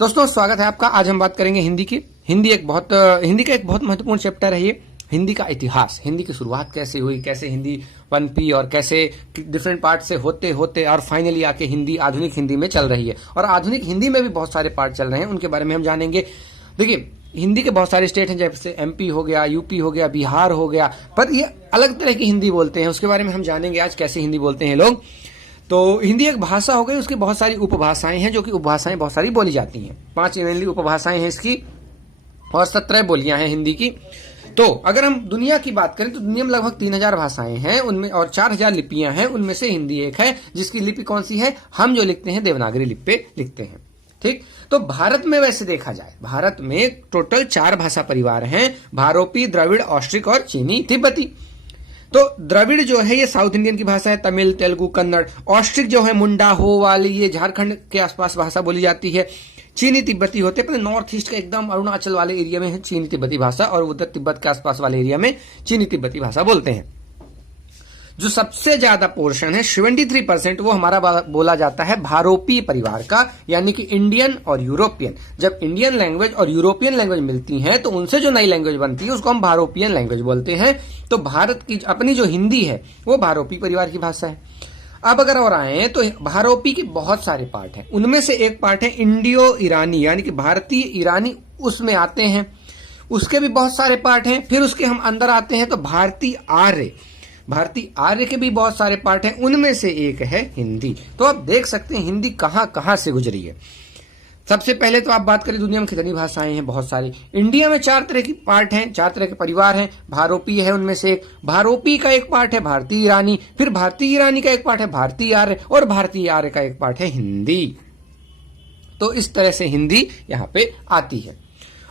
दोस्तों स्वागत है आपका। आज हम बात करेंगे हिंदी की। हिंदी का एक बहुत महत्वपूर्ण चैप्टर है ये। हिंदी का इतिहास, हिंदी की शुरुआत कैसे हुई, कैसे हिंदी पनपी और कैसे डिफरेंट पार्ट से होते होते और फाइनली आके हिंदी आधुनिक हिंदी में चल रही है। और आधुनिक हिंदी में भी बहुत सारे पार्ट चल रहे हैं, उनके बारे में हम जानेंगे। देखिए, हिंदी के बहुत सारे स्टेट हैं, जैसे एमपी हो गया, यूपी हो गया, बिहार हो गया, पर ये अलग तरह की हिंदी बोलते हैं। उसके बारे में हम जानेंगे आज, कैसे हिंदी बोलते हैं लोग। तो हिंदी एक भाषा हो गई, उसकी बहुत सारी उपभाषाएं हैं, जो कि उपभाषाएं बहुत सारी बोली जाती हैं। 5 मेनली उपभाषाएं हैं इसकी और 17 बोलियां हैं हिंदी की। तो अगर हम दुनिया की बात करें तो दुनिया में लगभग 3000 भाषाएं हैं उनमें, और 4000 लिपियां हैं। उनमें से हिंदी एक है, जिसकी लिपि कौन सी है? हम जो लिखते हैं देवनागरी लिपि पे लिखते हैं। ठीक, तो भारत में वैसे देखा जाए, भारत में टोटल 4 भाषा परिवार हैं, भारोपी, द्रविड़, ऑस्ट्रिक और चीनी तिब्बती। तो द्रविड़ जो है ये साउथ इंडियन की भाषा है, तमिल, तेलुगु, कन्नड़। ऑस्ट्रिक जो है मुंडा हो वाली, ये झारखंड के आसपास भाषा बोली जाती है। चीनी तिब्बती होते हैं, नॉर्थ ईस्ट का एकदम अरुणाचल वाले एरिया में है चीनी तिब्बती भाषा, और उधर तिब्बत के आसपास वाले एरिया में चीनी तिब्बती भाषा बोलते हैं। जो सबसे ज्यादा पोर्शन है 73%, वो हमारा बोला जाता है भारोपी परिवार का, यानी कि इंडियन और यूरोपियन। जब इंडियन लैंग्वेज और यूरोपियन लैंग्वेज मिलती हैं तो उनसे जो नई लैंग्वेज बनती है उसको हम भारोपियन लैंग्वेज बोलते हैं। तो भारत की अपनी जो हिंदी है वो भारोपी परिवार की भाषा है। अब अगर और आए तो भारोपी के बहुत सारे पार्ट हैं, उनमें से एक पार्ट है इंडियो ईरानी, यानी कि भारतीय ईरानी, उसमें आते हैं। उसके भी बहुत सारे पार्ट हैं। फिर उसके हम अंदर आते हैं तो भारतीय आर्य, भारतीय आर्य के भी बहुत सारे पार्ट हैं, उनमें से एक है हिंदी। तो आप देख सकते हैं हिंदी कहां कहां से गुजरी है। सबसे पहले तो आप बात करें दुनिया में कितनी भाषाएं हैं, बहुत सारी। इंडिया में 4 तरह की पार्ट हैं, 4 तरह के परिवार हैं। भारोपी है उनमें से एक, भारोपी का एक पार्ट है भारतीय ईरानी, फिर भारतीय ईरानी का एक पार्ट है भारतीय आर्य, और भारतीय आर्य का एक पार्ट है हिंदी। तो इस तरह से हिंदी यहां पे आती है।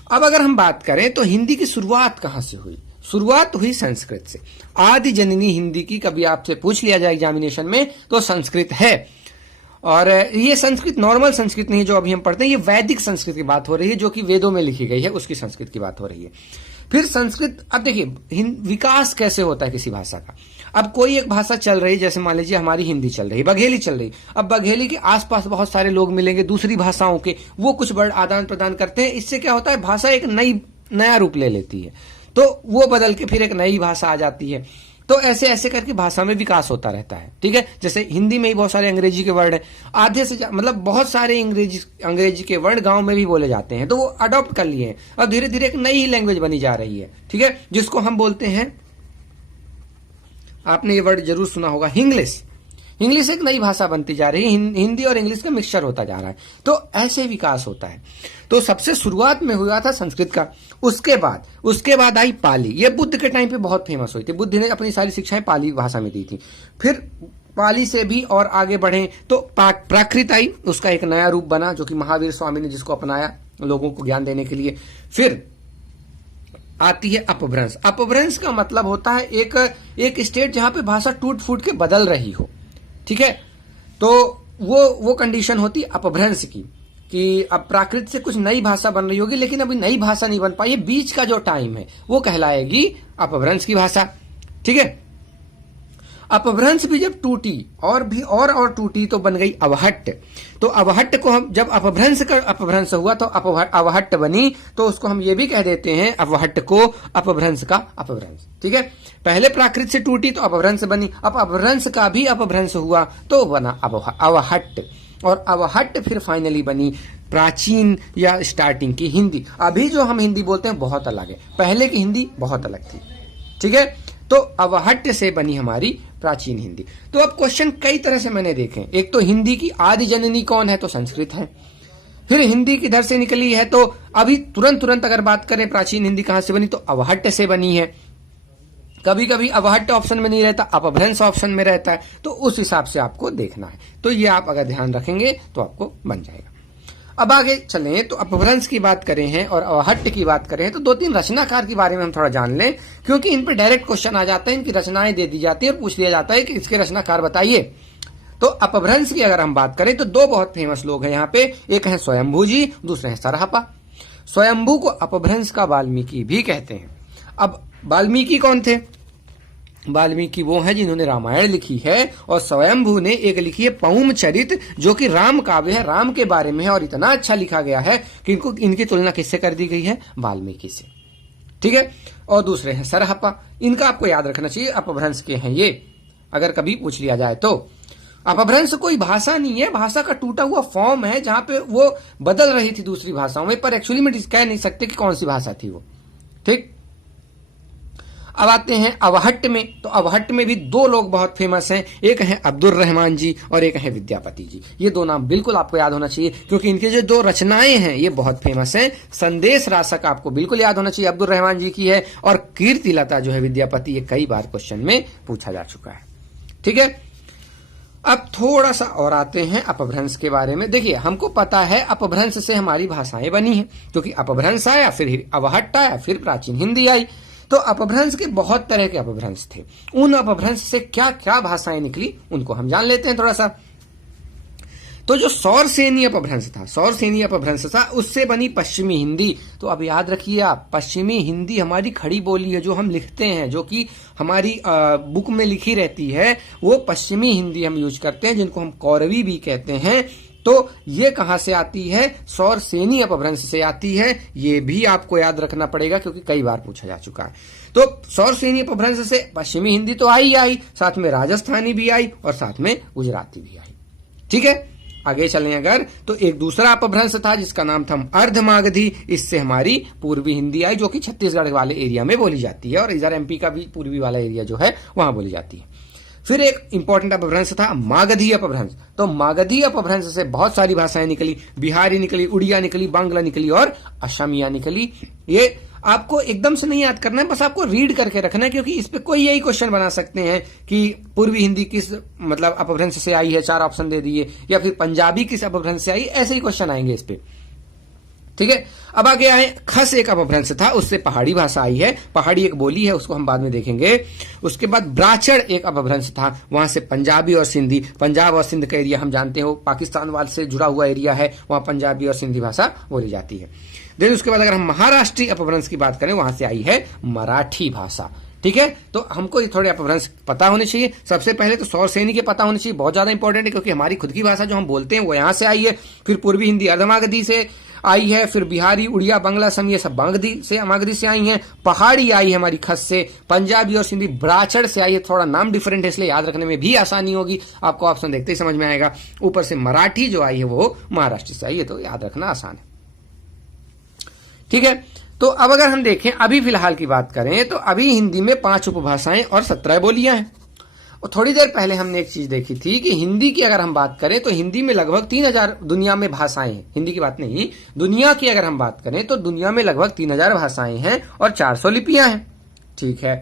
अब अगर हम बात करें तो हिंदी की शुरुआत कहां से हुई? शुरुआत हुई संस्कृत से। आदि जननी हिंदी की कभी आपसे पूछ लिया जाए एग्जामिनेशन में तो संस्कृत है। और ये संस्कृत नॉर्मल संस्कृत नहीं जो अभी हम पढ़ते हैं, ये वैदिक संस्कृत की बात हो रही है, जो कि वेदों में लिखी गई है, उसकी संस्कृत की बात हो रही है। फिर संस्कृत, अब देखिए विकास कैसे होता है किसी भाषा का। अब कोई एक भाषा चल रही, जैसे मान लीजिए हमारी हिंदी चल रही, बघेली चल रही। अब बघेली के आसपास बहुत सारे लोग मिलेंगे दूसरी भाषाओं के, वो कुछ वर्ड आदान प्रदान करते हैं। इससे क्या होता है, भाषा एक नया रूप ले लेती है, तो वो बदल के फिर एक नई भाषा आ जाती है। तो ऐसे ऐसे करके भाषा में विकास होता रहता है। ठीक है, जैसे हिंदी में ही बहुत सारे अंग्रेजी के वर्ड हैं, आधे से मतलब बहुत सारे अंग्रेजी के वर्ड गांव में भी बोले जाते हैं, तो वो अडॉप्ट कर लिए हैं। अब धीरे धीरे एक नई लैंग्वेज बनी जा रही है। ठीक है, जिसको हम बोलते हैं, आपने ये वर्ड जरूर सुना होगा, इंग्लिश। इंग्लिश एक नई भाषा बनती जा रही है, हिंदी और इंग्लिश का मिक्सचर होता जा रहा है। तो ऐसे विकास होता है। तो सबसे शुरुआत में हुआ था संस्कृत का। उसके बाद आई पाली। ये बुद्ध के टाइम पे बहुत फेमस हुई थी। बुद्ध ने अपनी सारी शिक्षाएं पाली भाषा में दी थी। फिर पाली से भी और आगे बढ़े तो प्राकृत आई, उसका एक नया रूप बना, जो कि महावीर स्वामी ने जिसको अपनाया लोगों को ज्ञान देने के लिए। फिर आती है अपभ्रंश। अपभ्रंश का मतलब होता है एक स्टेट जहां पे भाषा टूट फूट के बदल रही हो। ठीक है, तो वो कंडीशन होती अपभ्रंश की, कि अब प्राकृत से कुछ नई भाषा बन रही होगी, लेकिन अभी नई भाषा नहीं बन पाई, ये बीच का जो टाइम है वो कहलाएगी अपभ्रंश की भाषा। ठीक है, अपभ्रंश भी जब टूटी और टूटी तो बन गई अवहट्ट। तो अवहट्ट को हम जब अपभ्रंश हुआ तो अवहट्ट बनी, तो उसको हम ये भी कह देते हैं अवहट्ट को अपभ्रंश का अपभ्रंश। ठीक है, पहले प्राकृत से टूटी तो अपभ्रंश बनी, अब अपभ्रंश का भी अपभ्रंश हुआ तो बना अवहट्ट, और अवहट्ट फिर फाइनली बनी प्राचीन या स्टार्टिंग की हिंदी। अभी जो हम हिंदी बोलते हैं बहुत अलग है, पहले की हिंदी बहुत अलग थी। ठीक है, तो अवहट्ट से बनी हमारी प्राचीन हिंदी। तो अब क्वेश्चन कई तरह से मैंने देखे। एक तो हिंदी की आदि जननी कौन है, तो संस्कृत है। फिर हिंदी किधर से निकली है, तो अभी तुरंत अगर बात करें प्राचीन हिंदी कहां से बनी, तो अवहट्ट से बनी है। कभी कभी अवहट्ट ऑप्शन में नहीं रहता, अपभ्रंश ऑप्शन में रहता है, तो उस हिसाब से आपको देखना है। तो ये आप अगर ध्यान रखेंगे तो आपको बन जाएगा। अब आगे चलें तो अपभ्रंश की बात करें हैं और अवहट्ट की बात करें तो 2-3 रचनाकार के बारे में हम थोड़ा जान लें, क्योंकि इन पे डायरेक्ट क्वेश्चन आ जाते हैं, इनकी रचनाएं दे दी जाती है और पूछ लिया जाता है कि इसके रचनाकार बताइए। तो अपभ्रंश की अगर हम बात करें तो 2 बहुत फेमस लोग हैं यहाँ पे, एक है स्वयंभू जी, दूसरे हैं सरहपा। स्वयंभू को अपभ्रंश का वाल्मीकि भी कहते हैं। अब वाल्मीकि कौन थे? वाल्मीकि वो हैं जिन्होंने रामायण लिखी है, और स्वयंभू ने एक लिखी है पौम चरित, जो कि राम काव्य है, राम के बारे में है, और इतना अच्छा लिखा गया है कि इनकी तुलना किससे कर दी गई है? वाल्मीकि से। ठीक है। और दूसरे हैं सरहप्पा, इनका आपको याद रखना चाहिए, अपभ्रंश के हैं ये, अगर कभी पूछ लिया जाए तो। अपभ्रंश कोई भाषा नहीं है, भाषा का टूटा हुआ फॉर्म है जहां पे वो बदल रही थी दूसरी भाषाओं में, पर एक्चुअली में कह नहीं सकते कि कौन सी भाषा थी वो। ठीक। अब आते हैं अवहट्ट में। तो अवहट्ट में भी दो लोग बहुत फेमस हैं, एक हैं अब्दुल रहमान जी और एक हैं विद्यापति जी। ये दो नाम बिल्कुल आपको याद होना चाहिए, क्योंकि इनके जो दो रचनाएं हैं ये बहुत फेमस हैं। संदेश रासक आपको बिल्कुल याद होना चाहिए, अब्दुल रहमान जी की है, और कीर्तिलता जो है विद्यापति, ये कई बार क्वेश्चन में पूछा जा चुका है। ठीक है। अब थोड़ा सा और आते हैं अपभ्रंश के बारे में। देखिए, हमको पता है अपभ्रंश से हमारी भाषाएं बनी हैं, क्योंकि अपभ्रंश आया, फिर अवहट्ट आया, फिर प्राचीन हिंदी आई। तो अपभ्रंश के बहुत तरह के अपभ्रंश थे। उन अपभ्रंश से क्या क्या भाषाएं निकली उनको हम जान लेते हैं थोड़ा सा। तो जो सौरसेनी अपभ्रंश था, सौरसेनी अपभ्रंश था, उससे बनी पश्चिमी हिंदी। तो अब याद रखिए आप, पश्चिमी हिंदी हमारी खड़ी बोली है, जो हम लिखते हैं, जो कि हमारी बुक में लिखी रहती है, वो पश्चिमी हिंदी हम यूज करते हैं, जिनको हम कौरवी भी कहते हैं। तो ये कहां से आती है? सौरसेनी अपभ्रंश से आती है। ये भी आपको याद रखना पड़ेगा, क्योंकि कई बार पूछा जा चुका है। तो सौरसेनी अपभ्रंश से पश्चिमी हिंदी तो आई, साथ में राजस्थानी भी आई, और साथ में गुजराती भी आई। ठीक है। आगे चलें अगर, तो एक दूसरा अपभ्रंश था जिसका नाम था अर्धमागधी। इससे हमारी पूर्वी हिंदी आई, जो कि छत्तीसगढ़ वाले एरिया में बोली जाती है, और इधर एमपी का भी पूर्वी वाला एरिया जो है वहां बोली जाती है। फिर एक इंपॉर्टेंट अपभ्रंश था मागधी अपभ्रंश। तो मागधी अपभ्रंश से बहुत सारी भाषाएं निकली, बिहारी निकली, उड़िया निकली, बांग्ला निकली, और असमिया निकली। ये आपको एकदम से नहीं याद करना है, बस आपको रीड करके रखना है, क्योंकि इस पे कोई यही क्वेश्चन बना सकते हैं कि पूर्वी हिंदी किस मतलब अपभ्रंश से आई है, 4 ऑप्शन दे दिए, या फिर पंजाबी किस अपभ्रंश से आई, ऐसे ही क्वेश्चन आएंगे इस पे। ठीक है। अब आगे आए, खस एक अपभ्रंश था, उससे पहाड़ी भाषा आई है, पहाड़ी एक बोली है, उसको हम बाद में देखेंगे। उसके बाद ब्राचड़ एक अपभ्रंश था, वहां से पंजाबी और सिंधी, पंजाब और सिंध का एरिया हम जानते हो, पाकिस्तान वाल से जुड़ा हुआ एरिया है, वहां पंजाबी और सिंधी भाषा बोली जाती है। देन उसके बाद अगर हम महाराष्ट्रीय अपभ्रंश की बात करें, वहां से आई है मराठी भाषा। ठीक है। तो हमको ये थोड़े अपभ्रंश पता होने चाहिए। सबसे पहले तो सौरसेनी के पता होने चाहिए, बहुत ज्यादा इंपॉर्टेंट है, क्योंकि हमारी खुद की भाषा जो हम बोलते हैं वो यहां से आई है। फिर पूर्वी हिंदी अर्धमागधी से आई है, फिर बिहारी, उड़िया, बांग्ला, असम, ये सब मागधी से आई हैं। पहाड़ी आई है हमारी खस से, पंजाबी और सिंधी ब्राचड़ से आई है। थोड़ा नाम डिफरेंट है, इसलिए याद रखने में भी आसानी होगी, आपको ऑप्शन देखते ही समझ में आएगा। ऊपर से मराठी जो आई है वो महाराष्ट्र से आई है, तो याद रखना आसान है। ठीक है। तो अब अगर हम देखें, अभी फिलहाल की बात करें, तो अभी हिंदी में 5 उपभाषाएं और 17 बोलियां हैं। और थोड़ी देर पहले हमने एक चीज देखी थी कि हिंदी की अगर हम बात करें तो हिंदी में लगभग 3000 दुनिया में भाषाएं हैं। हिंदी की बात नहीं, दुनिया की अगर हम बात करें तो दुनिया में लगभग 3000 भाषाएं हैं और 400 लिपियां हैं। ठीक है।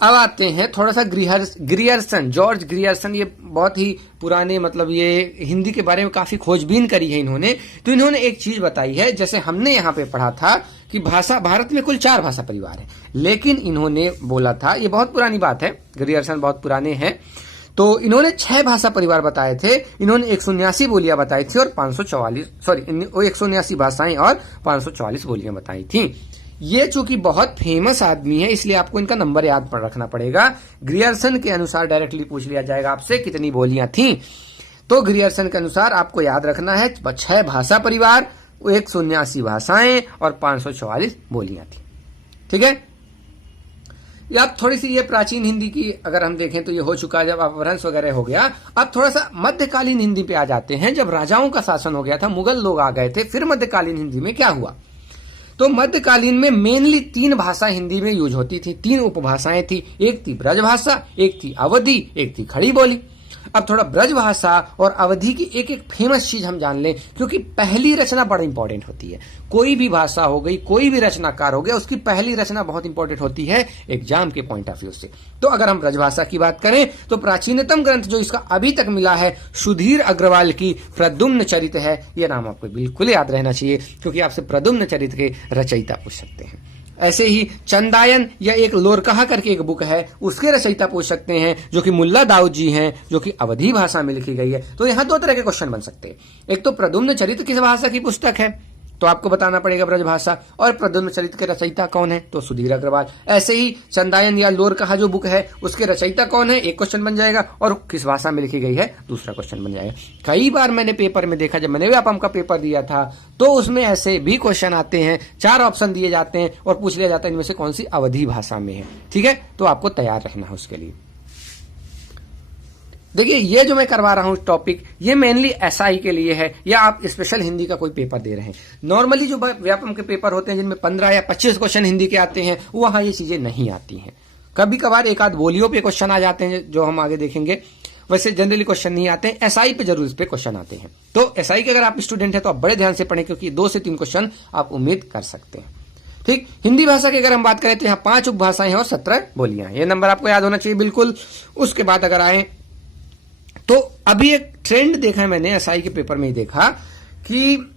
अब आते हैं थोड़ा सा ग्रियर्सन, जॉर्ज ग्रियर्सन, ये बहुत ही पुराने, मतलब ये हिंदी के बारे में काफी खोजबीन करी है इन्होंने। तो इन्होंने एक चीज बताई है, जैसे हमने यहाँ पे पढ़ा था कि भाषा, भारत में कुल 4 भाषा परिवार है, लेकिन इन्होंने बोला था, ये बहुत पुरानी बात है, ग्रियर्सन बहुत पुराने हैं, तो इन्होंने 6 भाषा परिवार बताए थे। इन्होंने 179 बोलियां बताई थी और 179 भाषाएं और 544 बोलियां बताई थी। ये चूंकि बहुत फेमस आदमी है, इसलिए आपको इनका नंबर याद रखना पड़ेगा। ग्रियर्सन के अनुसार डायरेक्टली पूछ लिया जाएगा आपसे कितनी बोलियां थी, तो ग्रियर्सन के अनुसार आपको याद रखना है 6 भाषा परिवार, 179 भाषाएं और 544 बोलियां थी। ठीक है। अब थोड़ी सी ये प्राचीन हिंदी की अगर हम देखें तो ये हो चुका है, जब अपभ्रंश वगैरह हो गया। अब थोड़ा सा मध्यकालीन हिंदी पे आ जाते हैं। जब राजाओं का शासन हो गया था, मुगल लोग आ गए थे, फिर मध्यकालीन हिंदी में क्या हुआ, तो मध्यकालीन में मेनली 3 भाषा हिंदी में यूज होती थी, 3 उपभाषाएं थी। एक थी ब्रजभाषा, एक थी अवधी, एक थी खड़ी बोली। अब थोड़ा ब्रजभाषा और अवधि की एक एक फेमस चीज हम जान लें, क्योंकि पहली रचना बड़ा इंपॉर्टेंट होती है। कोई भी भाषा हो गई, कोई भी रचनाकार हो गया, उसकी पहली रचना बहुत इंपॉर्टेंट होती है एग्जाम के पॉइंट ऑफ व्यू से। तो अगर हम ब्रजभाषा की बात करें तो प्राचीनतम ग्रंथ जो इसका अभी तक मिला है, सुधीर अग्रवाल की प्रद्युम्न चरित है। यह नाम आपको बिल्कुल याद रहना चाहिए, क्योंकि आपसे प्रद्युम्न चरित के रचयिता पूछ सकते हैं। ऐसे ही चंदायन या एक लोरकहा करके एक बुक है, उसके रचयिता पूछ सकते हैं, जो कि मुल्ला दाऊद जी हैं, जो कि अवधी भाषा में लिखी गई है। तो यहां 2 तरह के क्वेश्चन बन सकते हैं। एक तो प्रद्युम्न चरित्र किस भाषा की पुस्तक है, तो आपको बताना पड़ेगा ब्रजभाषा। और प्रद्युम्न चरित्र के रचयिता कौन है, तो सुधीर अग्रवाल। ऐसे ही चंदायन या लोर कहा जो बुक है उसके रचयिता कौन है, एक क्वेश्चन बन जाएगा, और किस भाषा में लिखी गई है, दूसरा क्वेश्चन बन जाएगा। कई बार मैंने पेपर में देखा, जब मैंने व्यापम का पेपर दिया था तो उसमें ऐसे भी क्वेश्चन आते हैं, 4 ऑप्शन दिए जाते हैं और पूछ लिया जाता है इनमें से कौन सी अवधी भाषा में है। ठीक है, तो आपको तैयार रहना है उसके लिए। देखिए ये जो मैं करवा रहा हूं टॉपिक, ये मेनली एसआई के लिए है, या आप स्पेशल हिंदी का कोई पेपर दे रहे हैं। नॉर्मली जो व्यापम के पेपर होते हैं जिनमें 15 या 25 क्वेश्चन हिंदी के आते हैं, वहां ये चीजें नहीं आती हैं। कभी कभार एक आध बोलियों पे क्वेश्चन आ जाते हैं जो हम आगे देखेंगे, वैसे जनरली क्वेश्चन नहीं आते हैं। एसआई पे जरूर इस पे क्वेश्चन आते हैं। तो एसआई के अगर आप स्टूडेंट है तो आप बड़े ध्यान से पढ़ें, क्योंकि 2 से 3 क्वेश्चन आप उम्मीद कर सकते हैं। ठीक, हिंदी भाषा की अगर हम बात करें तो यहाँ 5 उपभाषाएं हैं और 17 बोलियां हैं। ये नंबर आपको याद होना चाहिए बिल्कुल। उसके बाद अगर आए तो अभी एक ट्रेंड देखा है मैंने, एसआई के पेपर में ही देखा कि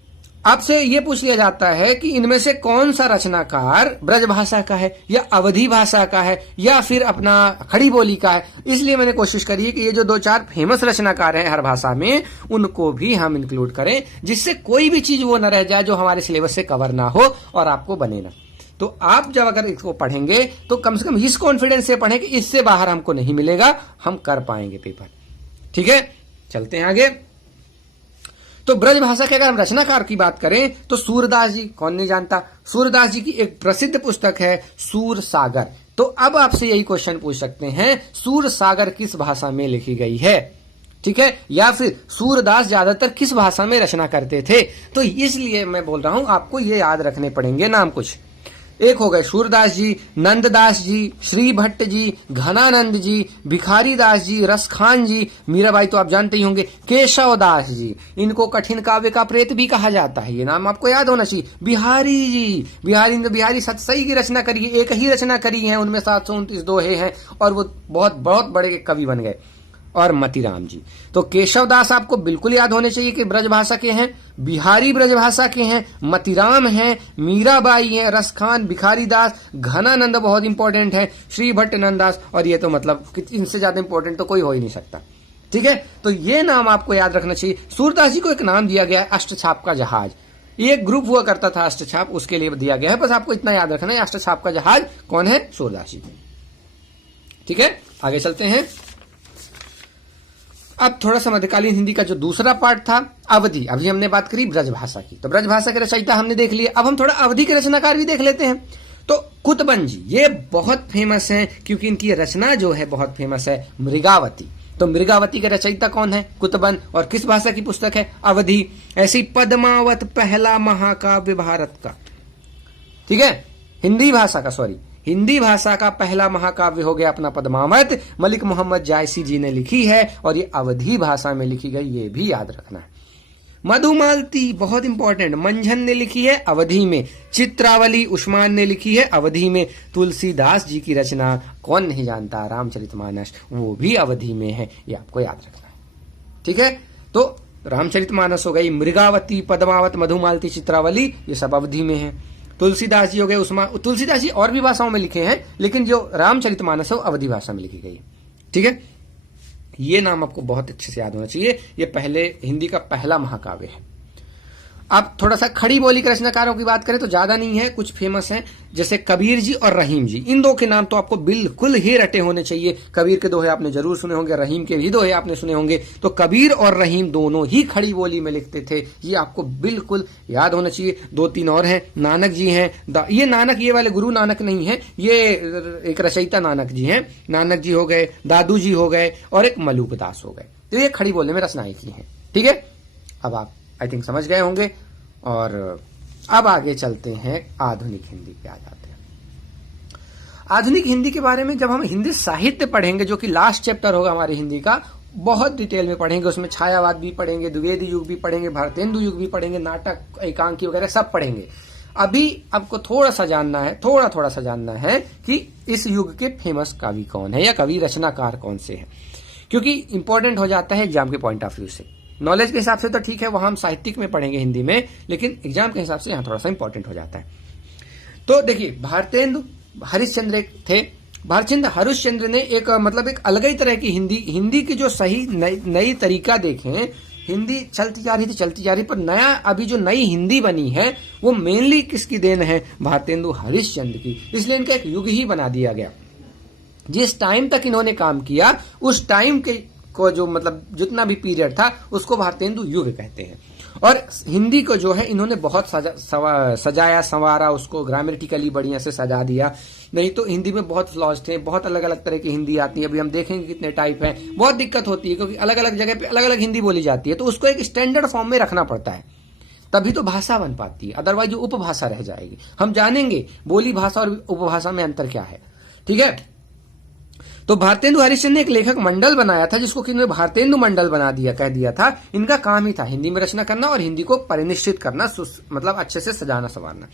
आपसे ये पूछ लिया जाता है कि इनमें से कौन सा रचनाकार ब्रजभाषा का है, या अवधी भाषा का है, या फिर अपना खड़ी बोली का है। इसलिए मैंने कोशिश करी है कि ये जो 2-4 फेमस रचनाकार हैं हर भाषा में, उनको भी हम इंक्लूड करें, जिससे कोई भी चीज वो न रह जाए जो हमारे सिलेबस से कवर ना हो और आपको बने ना। तो आप जब अगर इसको पढ़ेंगे तो कम से कम इस कॉन्फिडेंस से पढ़ें कि इससे बाहर हमको नहीं मिलेगा, हम कर पाएंगे पेपर। ठीक है, चलते हैं आगे। तो ब्रजभाषा के अगर हम रचनाकार की बात करें तो सूरदास जी, कौन नहीं जानता, सूरदास जी की एक प्रसिद्ध पुस्तक है सूर सागर। तो अब आपसे यही क्वेश्चन पूछ सकते हैं, सूर सागर किस भाषा में लिखी गई है। ठीक है, या फिर सूरदास ज्यादातर किस भाषा में रचना करते थे। तो इसलिए मैं बोल रहा हूं आपको ये याद रखने पड़ेंगे नाम कुछ। एक हो गए सूरदास जी, नंददास जी, श्री भट्ट जी, घनानंद जी, भिखारी दास जी, रसखान जी, मीराबाई तो आप जानते ही होंगे, केशव दास जी। इनको कठिन काव्य का प्रेत भी कहा जाता है, ये नाम आपको याद होना चाहिए। बिहारी जी, बिहारी सतसई की रचना करी है, एक ही रचना करी है, उनमें 729 दोहे हैं और वो बहुत बहुत बड़े कवि बन गए। और मतीराम जी। तो केशव दास आपको बिल्कुल याद होने चाहिए कि ब्रजभाषा के हैं, बिहारी ब्रजभाषा के हैं, मतीराम हैं, मीराबाई हैं, रसखान, भिखारी दास, घनानंद बहुत इंपॉर्टेंट है, श्री भट्ट नंददास, और ये तो मतलब इनसे ज्यादा इंपॉर्टेंट तो कोई हो ही नहीं सकता। ठीक है, तो ये नाम आपको याद रखना चाहिए। सूरदास जी को एक नाम दिया गया है अष्टछाप का जहाज, ये ग्रुप हुआ करता था अष्टछाप, उसके लिए दिया गया है। बस आपको इतना याद रखना है, अष्टछाप का जहाज कौन है, सूरदास जी। ठीक है, आगे चलते हैं। अब थोड़ा सा मध्यकालीन हिंदी का जो दूसरा पार्ट था, अवधि। अभी हमने बात करी ब्रजभाषा की, तो ब्रजभाषा के रचयिता हमने देख लिए। अब हम थोड़ा अवधि के रचनाकार भी देख लेते हैं। तो कुतबन जी ये बहुत फेमस हैं, क्योंकि इनकी रचना जो है बहुत फेमस है, मृगावती। तो मृगावती के रचयिता कौन है, कुतबन, और किस भाषा की पुस्तक है, अवधि। ऐसी पद्मावत पहला महाकाव्य भारत का, ठीक है, हिंदी भाषा का, सॉरी, हिंदी भाषा का पहला महाकाव्य हो गया अपना पद्मावत, मलिक मोहम्मद जायसी जी ने लिखी है, और ये अवधी भाषा में लिखी गई, ये भी याद रखना है। मधुमालती बहुत इंपॉर्टेंट, मंझन ने लिखी है अवधि में, चित्रावली उस्मान ने लिखी है अवधि में, तुलसीदास जी की रचना कौन नहीं जानता, रामचरितमानस, वो भी अवधि में है, ये आपको याद रखना है। ठीक है, तो रामचरितमानस हो गई, मृगावती, पद्मावत, मधुमालती, चित्रावली, ये सब अवधि में है। तुलसीदास जी हो गए, उस्मान, तुलसीदास जी और भी भाषाओं में लिखे हैं, लेकिन जो रामचरितमानस है वो अवधि भाषा में लिखी गई है। ठीक है, ये नाम आपको बहुत अच्छे से याद होना चाहिए, ये पहले हिंदी का पहला महाकाव्य है। अब थोड़ा सा खड़ी बोली के रचनाकारों की बात करें तो ज्यादा नहीं है, कुछ फेमस हैं, जैसे कबीर जी और रहीम जी। इन दो के नाम तो आपको बिल्कुल ही रटे होने चाहिए। कबीर के दोहे आपने जरूर सुने होंगे, रहीम के भी दोहे आपने सुने होंगे। तो कबीर और रहीम दोनों ही खड़ी बोली में लिखते थे, ये आपको बिल्कुल याद होना चाहिए। 2-3 और हैं, नानक जी हैं, ये नानक, ये वाले गुरु नानक नहीं है, ये एक रचयिता नानक जी हैं, नानक जी हो गए, दादू जी हो गए, और एक मलूक दास हो गए। तो ये खड़ी बोलने में रचनाएं की हैं। ठीक है, अब आप आई थिंक समझ गए होंगे। और अब आगे चलते हैं, आधुनिक हिंदी पे आ जाते हैं। आधुनिक हिंदी के बारे में जब हम हिंदी साहित्य पढ़ेंगे, जो कि लास्ट चैप्टर होगा हमारे हिंदी का, बहुत डिटेल में पढ़ेंगे। उसमें छायावाद भी पढ़ेंगे, द्विवेदी युग भी पढ़ेंगे, भारतेंदु युग भी पढ़ेंगे, नाटक, एकांकी वगैरह सब पढ़ेंगे। अभी आपको थोड़ा सा जानना है, थोड़ा सा जानना है कि इस युग के फेमस कवि कौन है या कवि रचनाकार कौन से हैं, क्योंकि इंपॉर्टेंट हो जाता है एग्जाम के पॉइंट ऑफ व्यू से। नॉलेज के हिसाब से तो ठीक है, वहां हम साहित्यिक में पढ़ेंगे हिंदी में, लेकिन एग्जाम के हिसाब से यहां थोड़ा सा इंपॉर्टेंट हो जाता है। तो देखिए, भारतेंदु हरिश्चंद्र एक थे। भारतेंदु हरिश्चंद्र ने एक मतलब एक अलग ही तरह की हिंदी की जो सही नई तरीका देखें हिंदी चलती जा रही, पर नया अभी जो नई हिंदी बनी है वो मेनली किसकी देन है? भारतेंदु हरिश्चंद्र की। इसलिए इनका एक युग ही बना दिया गया। जिस टाइम तक इन्होंने काम किया उस टाइम के को जो मतलब जितना भी पीरियड था उसको भारतेंदु युग कहते हैं। और हिंदी को जो है इन्होंने बहुत सजाया संवारा, उसको ग्रामेटिकली बढ़िया से सजा दिया। नहीं तो हिंदी में बहुत फ्लॉज थे, बहुत अलग अलग तरह की हिंदी आती है। अभी हम देखेंगे कितने टाइप है, बहुत दिक्कत होती है क्योंकि अलग अलग जगह पे अलग अलग हिंदी बोली जाती है, तो उसको एक स्टैंडर्ड फॉर्म में रखना पड़ता है, तभी तो भाषा बन पाती है, अदरवाइज उपभाषा रह जाएगी। हम जानेंगे बोली भाषा और उपभाषा में अंतर क्या है, ठीक है। तो भारतेंदु हरिश्चंद्र ने एक लेखक मंडल बनाया था जिसको किन्होंने भारतेंदु मंडल बना दिया, कह दिया था। इनका काम ही था हिंदी में रचना करना और हिंदी को परिनिश्चित करना, मतलब अच्छे से सजाना संवारना।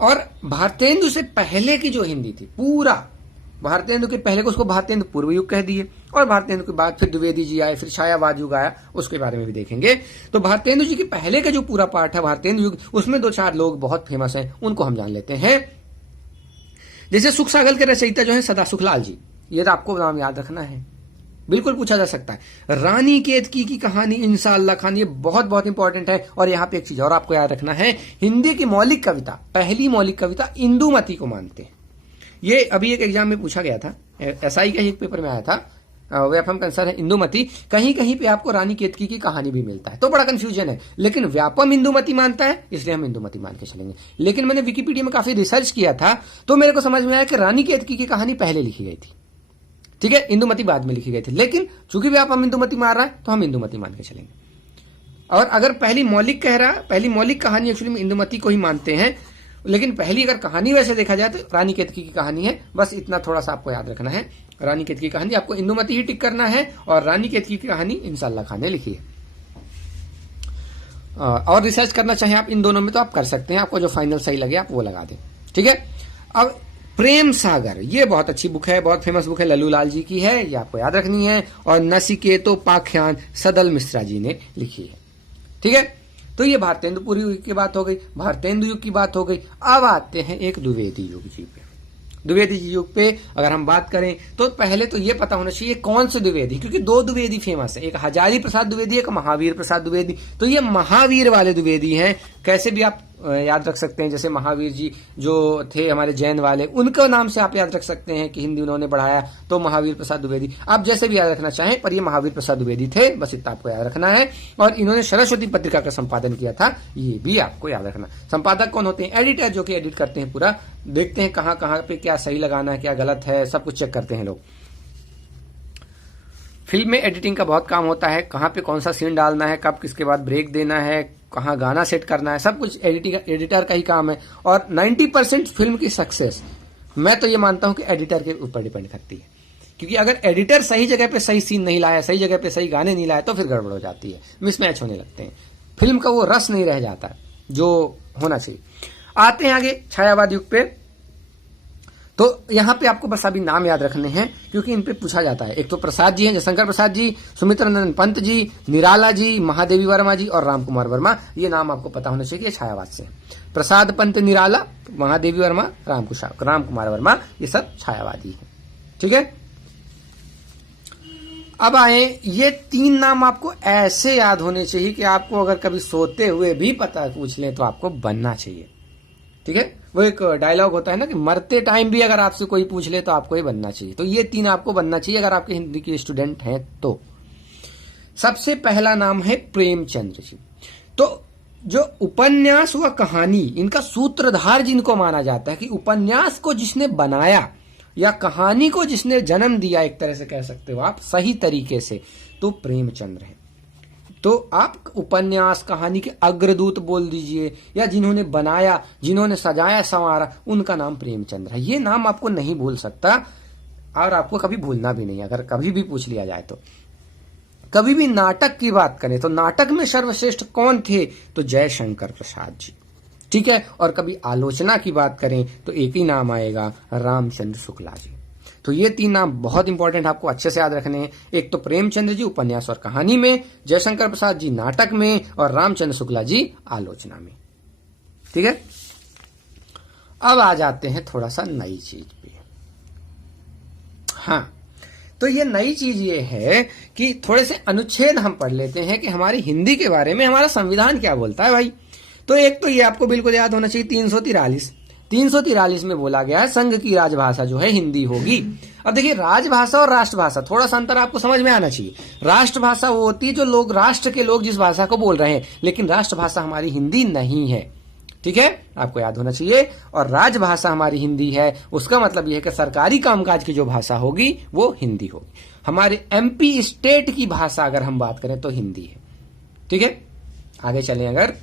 और भारतेंदु से पहले की जो हिंदी थी, पूरा भारतेंदु के पहले को उसको भारतेंदु पूर्व युग कह दिए, और भारतेंदु के बाद फिर द्विवेदी जी आए, फिर छायावाद युग आया, उसके बारे में भी देखेंगे। तो भारतेंदु जी के पहले का जो पूरा पार्ट है भारतेंदु युग, उसमें 2-4 लोग बहुत फेमस हैं, उनको हम जान लेते हैं। जैसे सुख सागर के रचयिता जो है सदा सुखलाल जी, ये तो आपको नाम याद रखना है, बिल्कुल पूछा जा सकता है। रानी केतकी की कहानी इंशाअल्लाह खान, ये बहुत बहुत इंपॉर्टेंट है। और यहाँ पे एक चीज और आपको याद रखना है, हिंदी की मौलिक कविता, पहली मौलिक कविता इंदुमती को मानते हैं। ये अभी एक एग्जाम में पूछा गया था, एसआई का एक पेपर में आया था, व्यापम कंसर है इंदुमती। कहीं कहीं पे आपको रानी केतकी की कहानी भी मिलता है, तो बड़ा कंफ्यूजन है, लेकिन व्यापम इंदुमती मानता है, इसलिए हम इंदुमती मान के चलेंगे। लेकिन मैंने विकिपीडिया में काफी रिसर्च किया था, तो मेरे को समझ में आया कि रानी केतकी की कहानी पहले लिखी गई थी, ठीक है, इंदुमती बाद में लिखी गई थी। लेकिन चूंकि व्यापम इंदुमती मार रहा है तो हम इंदुमती मान के चलेंगे। और अगर पहली मौलिक कह रहा है, पहली मौलिक कहानी एक्चुअली में इंदुमती को ही मानते हैं, लेकिन पहली अगर कहानी वैसे देखा जाए तो रानी केतकी की कहानी है। बस इतना थोड़ा सा आपको याद रखना है, रानी केतकी की कहानी आपको इंदुमती ही टिक करना है, और रानी केतकी की कहानी इंशाअल्लाह खान ने लिखी है। और रिसर्च करना चाहे आप इन दोनों में तो आप कर सकते हैं, आपको जो फाइनल सही लगे आप वो लगा दें, ठीक है। अब प्रेम सागर, ये बहुत अच्छी बुक है, बहुत फेमस बुक है, लल्लू लाल जी की है, ये आपको याद रखनी है। और नचिकेतो पाख्यान सदल मिश्रा जी ने लिखी है, ठीक है। तो ये भारतेंदु पूर्व युग की बात हो गई, भारतेंदु युग की बात हो गई। अब आते हैं एक द्विवेदी युग जी पे। द्विवेदी युग पे अगर हम बात करें तो पहले तो ये पता होना चाहिए कौन से द्विवेदी, क्योंकि 2 द्विवेदी फेमस है, एक हजारी प्रसाद द्विवेदी, एक महावीर प्रसाद द्विवेदी। तो ये महावीर वाले द्विवेदी हैं। कैसे भी आप याद रख सकते हैं, जैसे महावीर जी जो थे हमारे जैन वाले, उनका नाम से आप याद रख सकते हैं कि हिंदी उन्होंने बढ़ाया, तो महावीर प्रसाद द्विवेदी। आप जैसे भी याद रखना चाहें, पर ये महावीर प्रसाद द्विवेदी थे, बस इतना आपको याद रखना है। और इन्होंने सरस्वती पत्रिका का संपादन किया था, ये भी आपको याद रखना। संपादक कौन होते हैं? एडिटर, जो कि एडिट करते हैं, पूरा देखते हैं कहाँ कहाँ पे क्या सही लगाना है, क्या गलत है, सब कुछ चेक करते हैं लोग। फिल्म में एडिटिंग का बहुत काम होता है, कहाँ पे कौन सा सीन डालना है, कब किसके बाद ब्रेक देना है, कहाँ गाना सेट करना है, सब कुछ एडिटर का ही काम है। और 90% फिल्म की सक्सेस मैं तो ये मानता हूं कि एडिटर के ऊपर डिपेंड करती है, क्योंकि अगर एडिटर सही जगह पे सही सीन नहीं लाया, सही जगह पे सही गाने नहीं लाया, तो फिर गड़बड़ हो जाती है, मिसमैच होने लगते हैं, फिल्म का वो रस नहीं रह जाता जो होना चाहिए। आते हैं आगे छायावाद युग पे। तो यहां पे आपको बस अभी नाम याद रखने हैं, क्योंकि इन पे पूछा जाता है। एक तो प्रसाद जी हैं, जयशंकर प्रसाद जी, सुमित्रानंद पंत जी, निराला जी, महादेवी वर्मा जी और राम कुमार वर्मा। ये नाम आपको पता होना चाहिए, छायावाद से। प्रसाद, पंत, निराला, महादेवी वर्मा, राम कुमार वर्मा, ये सब छायावादी हैं, ठीक है। अब आए, ये 3 नाम आपको ऐसे याद होने चाहिए कि आपको अगर कभी सोते हुए भी पता पूछ लें तो आपको बनना चाहिए, ठीक है। वो एक डायलॉग होता है ना कि मरते टाइम भी अगर आपसे कोई पूछ ले तो आपको ही बनना चाहिए। तो ये 3 आपको बनना चाहिए अगर आपके हिंदी के स्टूडेंट हैं तो। सबसे पहला नाम है प्रेमचंद्र जी। तो जो उपन्यास व कहानी, इनका सूत्रधार जिनको माना जाता है, कि उपन्यास को जिसने बनाया या कहानी को जिसने जन्म दिया, एक तरह से कह सकते हो आप सही तरीके से, तो प्रेमचंद्र है। तो आप उपन्यास कहानी के अग्रदूत बोल दीजिए, या जिन्होंने बनाया, जिन्होंने सजाया संवारा, उनका नाम प्रेमचंद्र है। ये नाम आपको नहीं भूल सकता, और आपको कभी भूलना भी नहीं, अगर कभी भी पूछ लिया जाए तो। कभी भी नाटक की बात करें तो नाटक में सर्वश्रेष्ठ कौन थे? तो जयशंकर प्रसाद जी, ठीक है। और कभी आलोचना की बात करें तो एक ही नाम आएगा, रामचंद्र शुक्ला जी। तो ये 3 नाम बहुत इंपॉर्टेंट, आपको अच्छे से याद रखने हैं। एक तो प्रेमचंद्र जी उपन्यास और कहानी में, जयशंकर प्रसाद जी नाटक में, और रामचंद्र शुक्ला जी आलोचना में, ठीक है। अब आ जाते हैं थोड़ा सा नई चीज पे। हाँ, तो ये नई चीज ये है कि थोड़े से अनुच्छेद हम पढ़ लेते हैं कि हमारी हिंदी के बारे में हमारा संविधान क्या बोलता है भाई। तो एक तो ये आपको बिल्कुल याद होना चाहिए 343 में बोला गया है संघ की राजभाषा जो है हिंदी होगी। अब देखिए राजभाषा और राष्ट्रभाषा थोड़ा सा अंतर आपको समझ में आना चाहिए। राष्ट्रभाषा वो होती है जो लोग, राष्ट्र के लोग जिस भाषा को बोल रहे हैं, लेकिन राष्ट्रभाषा हमारी हिंदी नहीं है, ठीक है, आपको याद होना चाहिए। और राजभाषा हमारी हिंदी है, उसका मतलब यह है कि सरकारी कामकाज की जो भाषा होगी वो हिंदी होगी। हमारे एमपी स्टेट की भाषा अगर हम बात करें तो हिंदी है, ठीक है। आगे चलें, अगर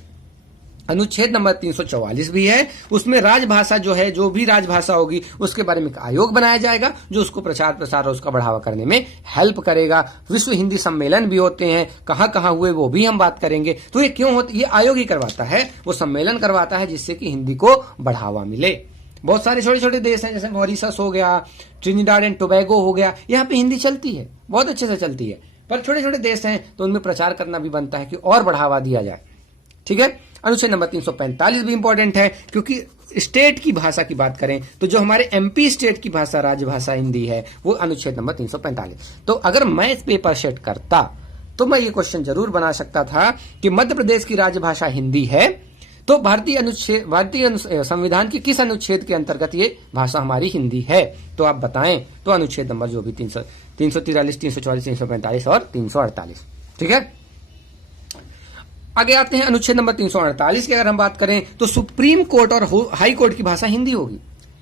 अनुच्छेद नंबर 344 भी है, उसमें राजभाषा जो है, जो भी राजभाषा होगी उसके बारे में एक आयोग बनाया जाएगा जो उसको प्रचार प्रसार और उसका बढ़ावा करने में हेल्प करेगा। विश्व हिंदी सम्मेलन भी होते हैं, कहां कहां हुए वो भी हम बात करेंगे। तो ये क्यों होता, ये आयोग ही करवाता है, वो सम्मेलन करवाता है जिससे कि हिंदी को बढ़ावा मिले। बहुत सारे छोटे छोटे देश हैं, जैसे मॉरिशस हो गया, ट्रिनिडाड एंड टोबैगो हो गया, यहाँ पे हिंदी चलती है, बहुत अच्छे से चलती है। पर छोटे छोटे देश हैं तो उनमें प्रचार करना भी बनता है कि और बढ़ावा दिया जाए, ठीक है। अनुच्छेद नंबर 345 भी इंपॉर्टेंट है, क्योंकि स्टेट की भाषा की बात करें तो जो हमारे एमपी स्टेट की भाषा राजभाषा हिंदी है वो अनुच्छेद नंबर 345। तो अगर मैं इस पेपर सेट करता तो मैं ये क्वेश्चन जरूर बना सकता था कि मध्य प्रदेश की राजभाषा हिंदी है, तो भारतीय संविधान के किस अनुच्छेद के अंतर्गत ये भाषा हमारी हिंदी है, तो आप बताएं। तो अनुच्छेद नंबर जो भी 343, 344, 345 और 348, ठीक है। आगे आते हैं अनुच्छेद नंबर 348 की अगर हम बात करें तो सुप्रीम कोर्ट और हाई कोर्ट की भाषा हिंदी होगी,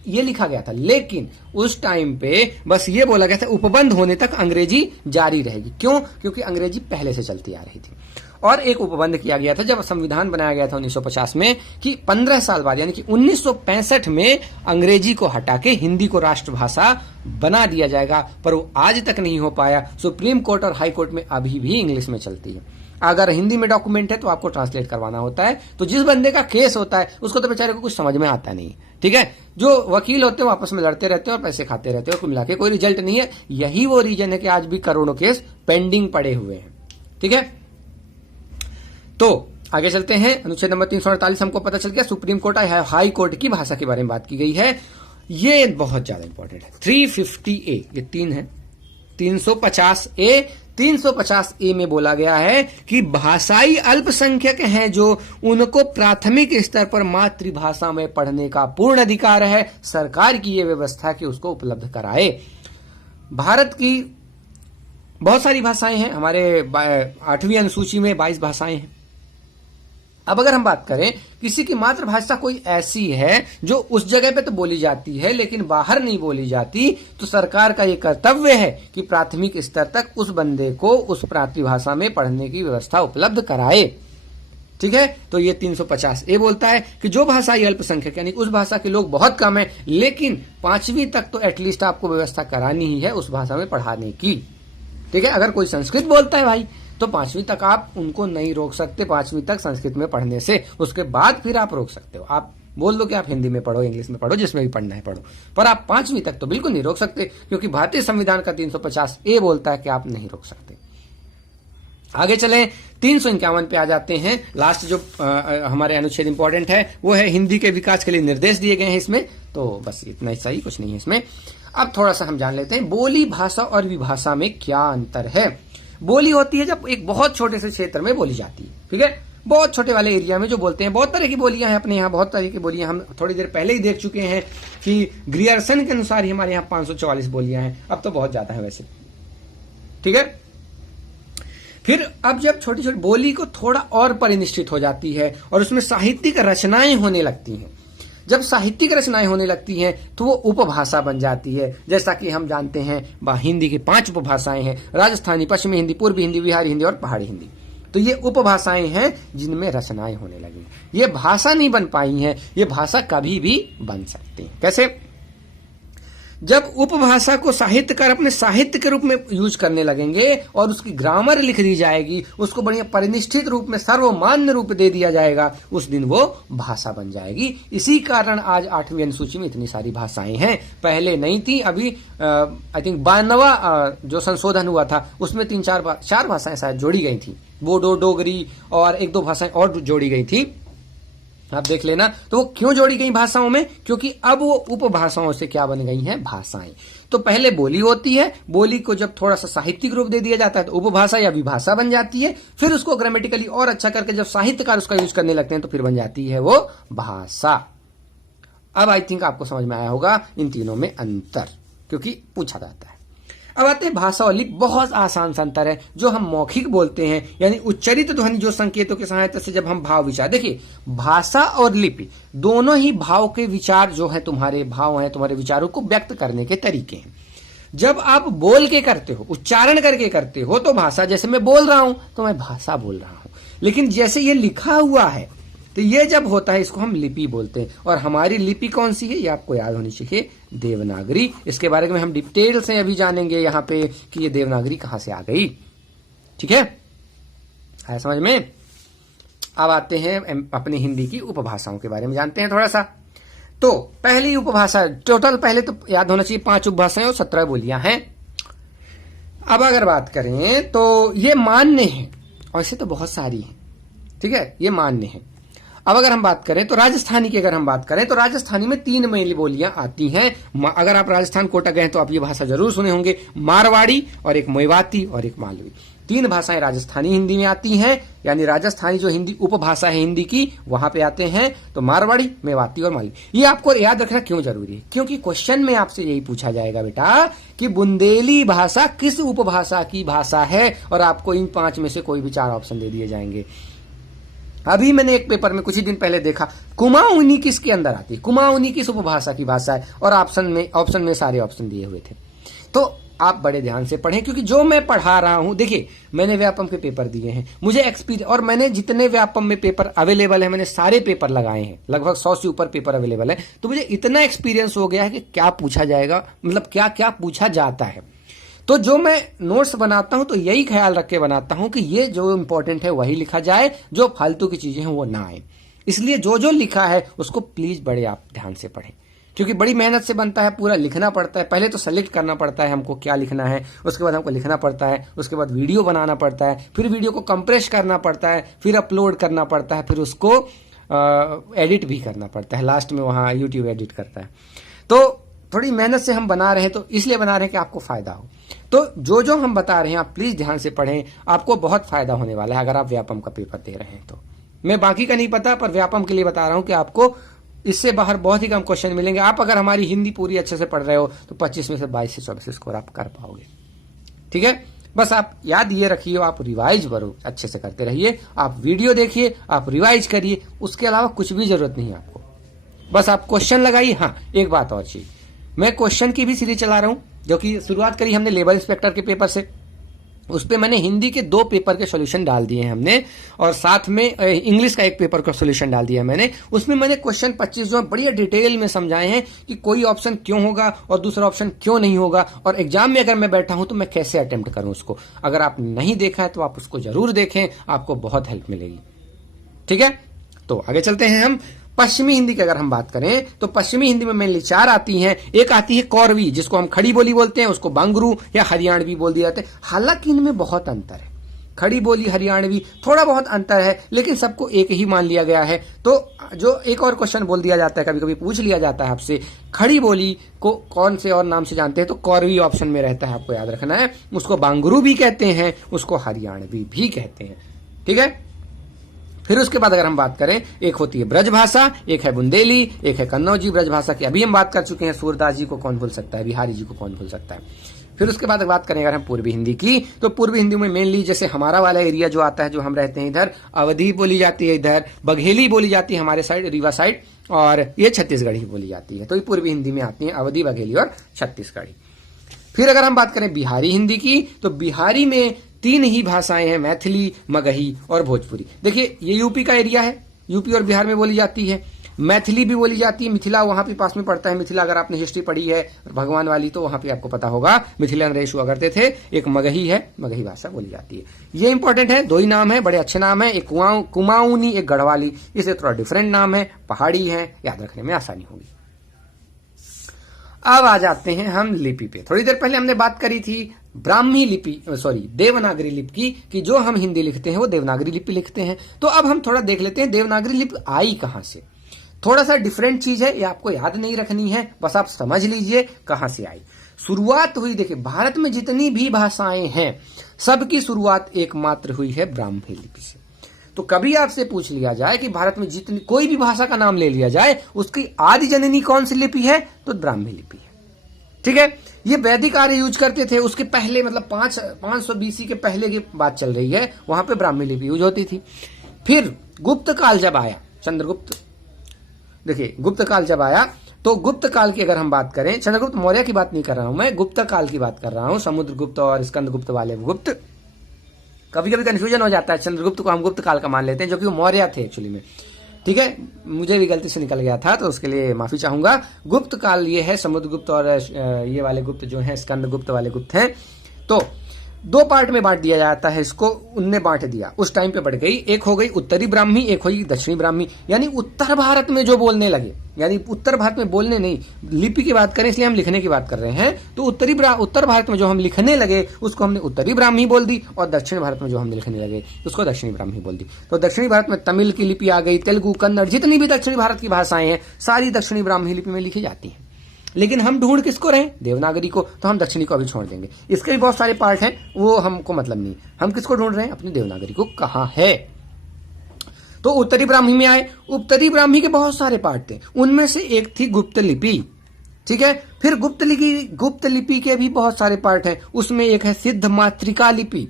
ये लिखा गया था। लेकिन उस टाइम पे बस ये बोला गया था उपबंध होने तक अंग्रेजी जारी रहेगी। क्यों? क्योंकि अंग्रेजी पहले से चलती आ रही थी। और एक उपबंध किया गया था जब संविधान बनाया गया था 1950 में कि 15 साल बाद यानी कि 1965 में अंग्रेजी को हटा के हिंदी को राष्ट्रभाषा बना दिया जाएगा, पर वो आज तक नहीं हो पाया। सुप्रीम कोर्ट और हाई कोर्ट में अभी भी इंग्लिश में चलती है। अगर हिंदी में डॉक्यूमेंट है तो आपको ट्रांसलेट करवाना होता है। तो जिस बंदे का केस होता है उसको तो बेचारे को कुछ समझ में आता नहीं, ठीक है। जो वकील होते हैं आपस में लड़ते रहते हैं और पैसे खाते रहते हैं, कुल मिला के कोई रिजल्ट नहीं है। यही वो रीजन है कि आज भी करोड़ों केस पेंडिंग पड़े हुए हैं, ठीक है। तो आगे चलते हैं। अनुच्छेद नंबर 348 हमको पता चल गया सुप्रीम कोर्ट और हाई कोर्ट की भाषा के बारे में बात की गई है। ये बहुत ज्यादा इंपॉर्टेंट है। 350A, ये 3 है। 350A में बोला गया है कि भाषाई अल्पसंख्यक हैं जो उनको प्राथमिक स्तर पर मातृभाषा में पढ़ने का पूर्ण अधिकार है। सरकार की यह व्यवस्था कि उसको उपलब्ध कराए। भारत की बहुत सारी भाषाएं हैं, हमारे 8वीं अनुसूची में 22 भाषाएं हैं। अब अगर हम बात करें किसी की मातृभाषा कोई ऐसी है जो उस जगह पे तो बोली जाती है लेकिन बाहर नहीं बोली जाती, तो सरकार का ये कर्तव्य है कि प्राथमिक स्तर तक उस बंदे को उस मातृभाषा में पढ़ने की व्यवस्था उपलब्ध कराए, ठीक है। तो ये 350A बोलता है कि जो भाषाई अल्पसंख्यक यानी उस भाषा के लोग बहुत कम है लेकिन 5वीं तक तो एटलीस्ट आपको व्यवस्था करानी ही है उस भाषा में पढ़ाने की, ठीक है। अगर कोई संस्कृत बोलता है भाई तो 5वीं तक आप उनको नहीं रोक सकते, 5वीं तक संस्कृत में पढ़ने से। उसके बाद फिर आप रोक सकते हो, आप बोल दो कि आप हिंदी में पढ़ो, इंग्लिश में पढ़ो, जिसमें भी पढ़ना है पढ़ो, पर आप 5वीं तक तो बिल्कुल नहीं रोक सकते, क्योंकि भारतीय संविधान का 350A बोलता है कि आप नहीं रोक सकते। आगे चलें, 351 पे आ जाते हैं। लास्ट जो हमारे अनुच्छेद इंपॉर्टेंट है वो है हिंदी के विकास के लिए निर्देश दिए गए हैं इसमें। तो बस इतना ही सही, कुछ नहीं है इसमें। अब थोड़ा सा हम जान लेते हैं बोली भाषा और विभाषा में क्या अंतर है। बोली होती है जब एक बहुत छोटे से क्षेत्र में बोली जाती है, ठीक है, बहुत छोटे वाले एरिया में जो बोलते हैं। बहुत तरह की बोलियां हैं अपने यहाँ, बहुत तरह की बोलियां हम थोड़ी देर पहले ही देख चुके हैं कि ग्रियर्सन के अनुसार ही हमारे यहाँ 544 बोलियां हैं। अब तो बहुत ज्यादा है वैसे, ठीक है। फिर अब जब छोटी छोटी बोली को थोड़ा और परिनिष्ठित हो जाती है और उसमें साहित्यिक रचनाएं होने लगती हैं, जब साहित्यिक रचनाएं होने लगती हैं तो वो उपभाषा बन जाती है। जैसा कि हम जानते हैं हिंदी की 5 उपभाषाएं हैं, राजस्थानी, पश्चिमी हिंदी, पूर्वी हिंदी, बिहारी हिंदी और पहाड़ी हिंदी। तो ये उपभाषाएं हैं जिनमें रचनाएं होने लगी। ये भाषा नहीं बन पाई हैं, ये भाषा कभी भी बन सकती है। कैसे? जब उपभाषा को साहित्यकार अपने साहित्य के रूप में यूज करने लगेंगे और उसकी ग्रामर लिख दी जाएगी, उसको बढ़िया परिनिष्ठित रूप में सर्वमान्य रूप दे दिया जाएगा, उस दिन वो भाषा बन जाएगी। इसी कारण आज 8वीं अनुसूची में इतनी सारी भाषाएं हैं, पहले नहीं थी। अभी आई थिंक 92वां जो संशोधन हुआ था उसमें 4 भाषाएं शायद जोड़ी गई थी, बोडो, डोगरी और 1-2 भाषाएं और जोड़ी गई थी। आप देख लेना। तो वो क्यों जोड़ी गई भाषाओं में, क्योंकि अब वो उपभाषाओं से क्या बन गई हैं, भाषाएं। तो पहले बोली होती है, बोली को जब थोड़ा सा साहित्यिक रूप दे दिया जाता है तो उपभाषा या विभाषा बन जाती है, फिर उसको ग्रामेटिकली और अच्छा करके जब साहित्यकार उसका यूज करने लगते हैं तो फिर बन जाती है वो भाषा। अब आई थिंक आपको समझ में आया होगा इन तीनों में अंतर, क्योंकि पूछा जाता है। अब आते हैं भाषा और लिपि। बहुत आसान सा अंतर है। जो हम मौखिक बोलते हैं यानी उच्चरित ध्वनि जो संकेतों की सहायता से जब हम भाव विचार, देखिए भाषा और लिपि दोनों ही भाव के विचार जो है, तुम्हारे भाव हैं, तुम्हारे विचारों को व्यक्त करने के तरीके हैं। जब आप बोल के करते हो, उच्चारण करके करते हो तो भाषा, जैसे मैं बोल रहा हूं तो मैं भाषा बोल रहा हूं, लेकिन जैसे ये लिखा हुआ है तो ये जब होता है इसको हम लिपि बोलते हैं। और हमारी लिपि कौन सी है, ये आपको याद होनी चाहिए, देवनागरी। इसके बारे में हम डिटेल से अभी जानेंगे यहाँ पे कि ये देवनागरी कहां से आ गई। ठीक है समझ में। अब आते हैं अपनी हिंदी की उपभाषाओं के बारे में जानते हैं थोड़ा सा। तो पहली उपभाषा, टोटल पहले तो याद होना चाहिए 5 उपभाषाएं और 17 बोलियां हैं। अब अगर बात करें तो ये मान्य है, और ऐसे तो बहुत सारी है, ठीक है, ये मान्य है। अब अगर हम बात करें तो राजस्थानी की अगर हम बात करें तो राजस्थानी में 3 मेन बोलियां आती हैं। अगर आप राजस्थान कोटा गए तो आप ये भाषा जरूर सुने होंगे, मारवाड़ी और एक मेवाती और एक मालवी। 3 भाषाएं राजस्थानी हिंदी में आती हैं, यानी राजस्थानी जो हिंदी उपभाषा है हिंदी की, वहां पे आते हैं तो मारवाड़ी, मेवाती और मालवी। ये आपको याद रखना क्यों जरूरी है, क्योंकि क्वेश्चन में आपसे यही पूछा जाएगा बेटा कि बुंदेली भाषा किस उपभाषा की भाषा है, और आपको इन 5 में से कोई भी 4 ऑप्शन दे दिए जाएंगे। अभी मैंने एक पेपर में कुछ ही दिन पहले देखा, कुमाऊनी किसके अंदर आती है, कुमाऊनी किस उपभाषा की भाषा है, और ऑप्शन में सारे ऑप्शन दिए हुए थे। तो आप बड़े ध्यान से पढ़ें, क्योंकि जो मैं पढ़ा रहा हूं, देखिए मैंने व्यापम के पेपर दिए हैं, मुझे एक्सपीरियंस, और मैंने जितने व्यापम में पेपर अवेलेबल है मैंने सारे पेपर लगाए हैं, लगभग 100 से ऊपर पेपर अवेलेबल है। तो मुझे इतना एक्सपीरियंस हो गया है कि क्या पूछा जाएगा, मतलब क्या क्या पूछा जाता है। तो जो मैं नोट्स बनाता हूं तो यही ख्याल रख के बनाता हूं कि ये जो इंपॉर्टेंट है वही लिखा जाए, जो फालतू की चीजें हैं वो ना आए। इसलिए जो जो लिखा है उसको प्लीज बड़े आप ध्यान से पढ़ें, क्योंकि बड़ी मेहनत से बनता है, पूरा लिखना पड़ता है। पहले तो सेलेक्ट करना पड़ता है हमको क्या लिखना है, उसके बाद हमको लिखना पड़ता है, उसके बाद वीडियो बनाना पड़ता है, फिर वीडियो को कंप्रेस करना पड़ता है, फिर अपलोड करना पड़ता है, फिर उसको एडिट भी करना पड़ता है, लास्ट में वहाँ यूट्यूब एडिट करता है। तो थोड़ी मेहनत से हम बना रहे हैं, तो इसलिए बना रहे हैं कि आपको फायदा हो। तो जो जो हम बता रहे हैं आप प्लीज ध्यान से पढ़ें, आपको बहुत फायदा होने वाला है अगर आप व्यापम का पेपर दे रहे हैं तो। मैं बाकी का नहीं पता, पर व्यापम के लिए बता रहा हूं कि आपको इससे बाहर बहुत ही कम क्वेश्चन मिलेंगे। आप अगर हमारी हिंदी पूरी अच्छे से पढ़ रहे हो तो 25 में से 22 से 24 स्कोर आप कर पाओगे। ठीक है, बस आप याद ये रखिए, आप रिवाइज करो, अच्छे से करते रहिए, आप वीडियो देखिए, आप रिवाइज करिए, उसके अलावा कुछ भी जरूरत नहीं है आपको। बस आप क्वेश्चन लगाइए। हाँ, एक बात और चीज, मैं क्वेश्चन की भी सीरीज चला रहा हूं, जो कि शुरुआत करी हमने लेबर इंस्पेक्टर के पेपर से। उस पे मैंने हिंदी के 2 पेपर के सॉल्यूशन डाल दिए हैं हमने, और साथ में इंग्लिश का एक पेपर का सॉल्यूशन डाल दिया मैंने। उसमें मैंने क्वेश्चन 25 जो बढ़िया डिटेल में समझाए हैं कि कोई ऑप्शन क्यों होगा और दूसरा ऑप्शन क्यों नहीं होगा, और एग्जाम में अगर मैं बैठा हूं तो मैं कैसे अटेम्प्ट करूं उसको। अगर आप नहीं देखा है तो आप उसको जरूर देखें, आपको बहुत हेल्प मिलेगी। ठीक है, तो आगे चलते हैं हम। पश्चिमी हिंदी की अगर हम बात करें तो पश्चिमी हिंदी में मेनली 4 आती हैं। एक आती है कौरवी, जिसको हम खड़ी बोली बोलते हैं, उसको बांगरू या हरियाणवी बोल दिया जाता है। हालांकि इनमें बहुत अंतर है, खड़ी बोली हरियाणवी थोड़ा बहुत अंतर है, लेकिन सबको एक ही मान लिया गया है। तो जो एक और क्वेश्चन बोल दिया जाता है, कभी कभी पूछ लिया जाता है आपसे, खड़ी बोली को कौन से और नाम से जानते हैं, तो कौरवी ऑप्शन में रहता है, आपको याद रखना है। उसको बांगरू भी कहते हैं, उसको हरियाणवी भी कहते हैं। ठीक है, फिर उसके बाद अगर हम बात करें, एक होती है ब्रज भाषा, एक है बुंदेली, एक है कन्नौजी। ब्रज भाषा की अभी हम बात कर चुके हैं, सूरदास जी को कौन भूल सकता है, बिहारी जी को कौन भूल सकता है। फिर उसके बाद बात करें अगर हम पूर्वी हिंदी की, तो पूर्वी हिंदी में मेनली जैसे हमारा वाला एरिया जो आता है, जो हम रहते हैं इधर, अवधी बोली जाती है, इधर बघेली बोली जाती है हमारे साइड, रीवा साइड, और ये छत्तीसगढ़ी बोली जाती है। तो ये पूर्वी हिंदी में आती है अवधी, बघेली और छत्तीसगढ़ी। फिर अगर हम बात करें बिहारी हिंदी की, तो बिहारी में 3 ही भाषाएं हैं, मैथिली, मगही और भोजपुरी। देखिए ये यूपी का एरिया है, यूपी और बिहार में बोली जाती है। मैथिली भी बोली जाती है, मिथिला वहां पे पास में पड़ता है। मिथिला अगर आपने हिस्ट्री पढ़ी है भगवान वाली तो वहां पे आपको पता होगा, मिथिला नरेश हुआ करते थे। एक मगही है, मगही भाषा बोली जाती है। ये इंपॉर्टेंट है, 2 ही नाम है, बड़े अच्छे नाम है, एक कुमाऊनी, एक गढ़वाली। इसे थोड़ा डिफरेंट नाम है, पहाड़ी है, याद रखने में आसानी होगी। अब आ जाते हैं हम लिपि पे। थोड़ी देर पहले हमने बात करी थी ब्राह्मी लिपि, देवनागरी लिपि की, कि जो हम हिंदी लिखते हैं वो देवनागरी लिपि लिखते हैं। तो अब हम थोड़ा देख लेते हैं देवनागरी लिपि आई कहां से। थोड़ा सा डिफरेंट चीज है, ये आपको याद नहीं रखनी है, बस आप समझ लीजिए कहां से आई। शुरुआत हुई, देखिए भारत में जितनी भी भाषाएं हैं सबकी शुरुआत एकमात्र हुई है ब्राह्मी लिपि से। तो कभी आपसे पूछ लिया जाए कि भारत में जितनी कोई भी भाषा का नाम ले लिया जाए उसकी आदि जननी कौन सी लिपि है, तो ब्राह्मी लिपि है। ठीक है, ये वैदिक आर्य यूज करते थे, उसके पहले मतलब 500 BC के पहले की बात चल रही है, वहां पे ब्राह्मी लिपि यूज होती थी। फिर गुप्त काल जब आया, चंद्रगुप्त, देखिए गुप्त काल जब आया तो गुप्त काल की अगर हम बात करें, चंद्रगुप्त मौर्य की बात नहीं कर रहा हूं मैं, गुप्त काल की बात कर रहा हूं, समुद्रगुप्त और स्कंदगुप्त वाले गुप्त। कभी कभी कंफ्यूजन हो जाता है, चंद्रगुप्त को हम गुप्त काल का मान लेते हैं जो कि वो मौर्य थे एक्चुअली में। ठीक है, मुझे भी गलती से निकल गया था तो उसके लिए माफी चाहूंगा। गुप्त काल ये है, समुद्रगुप्त और ये वाले गुप्त जो है स्कंदगुप्त वाले गुप्त हैं। तो 2 पार्ट में बांट दिया जाता है इसको, उनने बांट दिया, उस टाइम पे बढ़ गई, एक हो गई उत्तरी ब्राह्मी, एक हो गई दक्षिणी ब्राह्मी। यानी उत्तर भारत में जो बोलने लगे, यानी उत्तर भारत में बोलने नहीं, लिपि की बात करें इसलिए हम लिखने की बात कर रहे हैं, तो उत्तर भारत में जो हम लिखने लगे उसको हमने उत्तरी ब्राह्मी बोल दी, और दक्षिण भारत में जो हम लिखने लगे उसको दक्षिणी ब्राह्मी बोल दी। तो दक्षिणी भारत में तमिल की लिपि आ गई, तेलुगु, कन्नड़, जितनी भी दक्षिणी भारत की भाषाएं हैं सारी दक्षिणी ब्राह्मी लिपि में लिखी जाती हैं। लेकिन हम ढूंढ किसको रहे, देवनागरी को, तो हम दक्षिणी को अभी छोड़ देंगे, इसके भी बहुत सारे पार्ट हैं, वो हमको मतलब नहीं, हम किसको ढूंढ रहे हैं, अपनी देवनागरी को कहां है। तो उत्तरी ब्राह्मी में आए, उत्तरी ब्राह्मी के बहुत सारे पार्ट थे, उनमें से एक थी गुप्त लिपि। ठीक है, फिर गुप्त लिपि के भी बहुत सारे पार्ट हैं, उसमें एक है सिद्ध मातृका लिपि,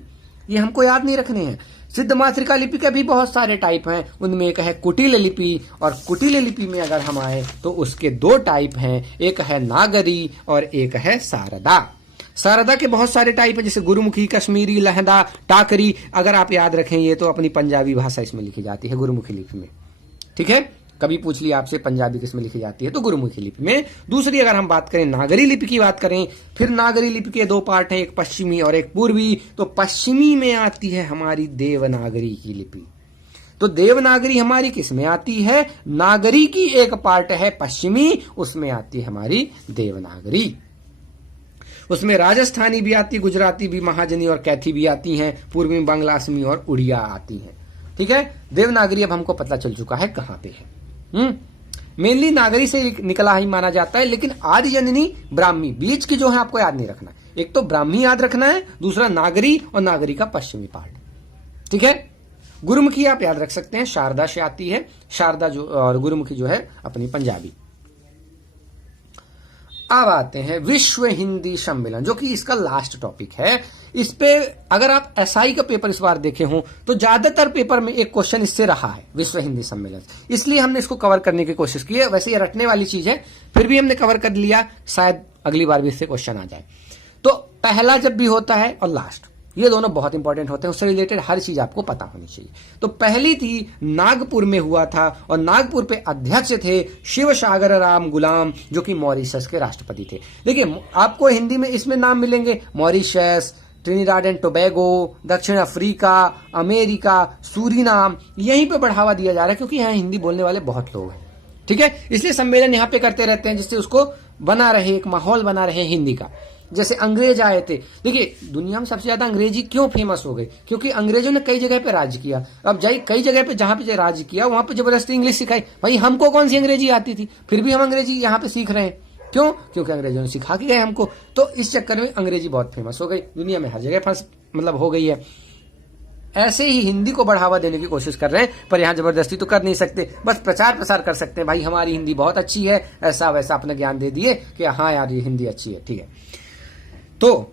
ये हमको याद नहीं रखने हैं। सिद्ध मातृका लिपि के भी बहुत सारे टाइप हैं, उनमें एक है कुटिल लिपि, और कुटिल लिपि में अगर हम आए तो उसके 2 टाइप हैं, एक है नागरी और एक है शारदा। शारदा के बहुत सारे टाइप है, जैसे गुरुमुखी, कश्मीरी, लहदा, टाकरी। अगर आप याद रखें ये तो अपनी पंजाबी भाषा इसमें लिखी जाती है गुरुमुखी लिपि में। ठीक है, कभी पूछ लिया आपसे पंजाबी किसमें लिखी जाती है, तो गुरुमुखी लिपि में। दूसरी अगर हम बात करें नागरी लिपि की बात करें, फिर नागरी लिपि के 2 पार्ट हैं, एक पश्चिमी और एक पूर्वी। तो पश्चिमी में आती है हमारी देवनागरी की लिपि। तो देवनागरी हमारी किसमें आती है, नागरी की एक पार्ट है पश्चिमी, उसमें आती है हमारी देवनागरी। उसमें राजस्थानी भी आती, गुजराती भी, महाजनी और कैथी भी आती हैं, पूर्वी में बांग्ला, असमी और उड़िया आती हैं। ठीक है, देवनागरी अब हमको पता चल चुका है कहां पे है। मेनली नागरी से निकला ही माना जाता है, लेकिन आदि जननी ब्राह्मी, बीच की जो है आपको याद नहीं रखना, एक तो ब्राह्मी याद रखना है, दूसरा नागरी, और नागरी का पश्चिमी पार्ट। ठीक है, गुरुमुखी आप याद रख सकते हैं, शारदा से आती है, शारदा जो, और गुरुमुखी जो है अपनी पंजाबी। अब आते हैं विश्व हिंदी सम्मेलन, जो कि इसका लास्ट टॉपिक है। इस पे अगर आप एसआई का पेपर इस बार देखे हो तो ज्यादातर पेपर में एक क्वेश्चन इससे रहा है, विश्व हिंदी सम्मेलन, इसलिए हमने इसको कवर करने की कोशिश की है। वैसे ये रटने वाली चीज है, फिर भी हमने कवर कर लिया, शायद अगली बार भी इससे क्वेश्चन आ जाए। तो पहला जब भी होता है और लास्ट, ये दोनों बहुत इंपॉर्टेंट होते हैं, उससे रिलेटेड हर चीज आपको पता होनी चाहिए। तो पहली थी नागपुर में हुआ था, और नागपुर पे अध्यक्ष थे शिव सागर राम गुलाम, जो कि मॉरिशस के राष्ट्रपति थे। देखिए आपको हिंदी में इसमें नाम मिलेंगे, मॉरिशस, ट्रिनिडाड एंड टोबैगो, दक्षिण अफ्रीका, अमेरिका, सूरीनाम, यहीं पे बढ़ावा दिया जा रहा है क्योंकि यहाँ हिंदी बोलने वाले बहुत लोग हैं। ठीक है, इसलिए सम्मेलन यहाँ पे करते रहते हैं, जिससे उसको बना रहे, एक माहौल बना रहे हिंदी का। जैसे अंग्रेज आए थे, देखिए दुनिया में सबसे ज्यादा अंग्रेजी क्यों फेमस हो गई, क्योंकि अंग्रेजों ने कई जगह पे राज किया। अब कई जगह पे जहां पे राज किया वहां पे जबरदस्ती इंग्लिश सिखाई। भाई हमको कौन सी अंग्रेजी आती थी, फिर भी हम अंग्रेजी यहाँ पे सीख रहे हैं, क्यों, क्योंकि अंग्रेजों ने सिखा के गए हमको। तो इस चक्कर में अंग्रेजी बहुत फेमस हो गई, दुनिया में हर जगह मतलब हो गई है। ऐसे ही हिंदी को बढ़ावा देने की कोशिश कर रहे हैं, पर यहाँ जबरदस्ती तो कर नहीं सकते, बस प्रचार प्रसार कर सकते हैं, भाई हमारी हिंदी बहुत अच्छी है, ऐसा वैसा अपना ज्ञान दे दिए कि हाँ यार ये हिंदी अच्छी है। ठीक है, तो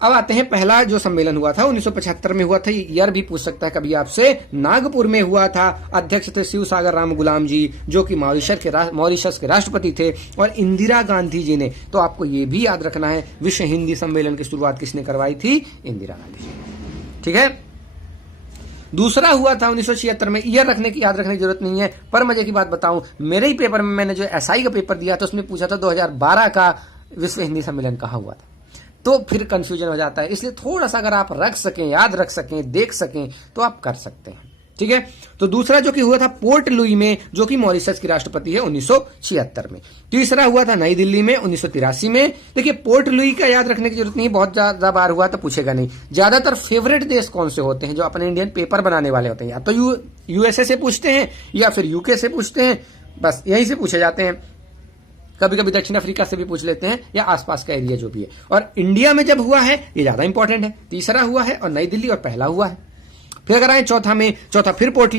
अब आते हैं पहला जो सम्मेलन हुआ था 1975 में हुआ था, ईयर भी पूछ सकता है कभी आपसे। नागपुर में हुआ था, अध्यक्ष थे शिव सागर राम गुलाम जी, जो कि मॉरिशस के राष्ट्रपति थे, और इंदिरा गांधी जी ने। तो आपको ये भी याद रखना है, विश्व हिंदी सम्मेलन की शुरुआत किसने करवाई थी, इंदिरा गांधी जी। ठीक है, दूसरा हुआ था 1976 में, ईयर रखने की याद रखने की जरूरत नहीं है, पर मजे की बात बताऊं, मेरे ही पेपर में मैंने जो एसआई का पेपर दिया था उसमें पूछा था 2012 का विश्व हिंदी सम्मेलन कहाँ हुआ था, तो फिर कंफ्यूजन हो जाता है। इसलिए थोड़ा सा अगर आप रख सकें, याद रख सकें, देख सकें, तो आप कर सकते हैं। ठीक है। तो दूसरा जो कि हुआ था पोर्ट लुई में, जो कि मॉरिशस की राष्ट्रपति है 1976 में। तीसरा हुआ था नई दिल्ली में 1983 में। देखिए पोर्ट लुई का याद रखने की जरूरत नहीं, बहुत ज्यादा बार हुआ तो पूछेगा नहीं। ज्यादातर फेवरेट देश कौन से होते हैं जो अपने इंडियन पेपर बनाने वाले होते हैं, या तो यूएसए से पूछते हैं या फिर यूके से पूछते हैं, बस यहीं से पूछे जाते हैं। कभी कभी दक्षिण अफ्रीका से भी पूछ लेते हैं, या आसपास का एरिया जो भी है। और इंडिया में जब हुआ है ये ज्यादा इंपॉर्टेंट है, तीसरा हुआ है और नई दिल्ली और पहला हुआ है। फिर अगर आए चौथा फिर पोर्ट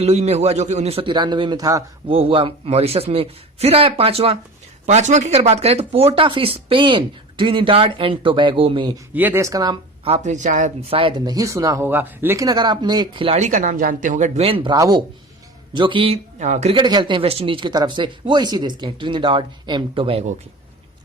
लुई में हुआ, जो कि 1993 में था, वो हुआ मॉरिशस में। फिर आया पांचवा की अगर बात करें तो port of Spain Trinidad and Tobago में। ये देश का नाम आपने शायद नहीं सुना होगा, लेकिन अगर आपने एक खिलाड़ी का नाम जानते होंगे, ड्वेन ब्रावो, जो कि क्रिकेट खेलते हैं वेस्ट इंडीज की तरफ से, वो इसी देश के हैं, ट्रिनिडाड एंड टोबैगो की।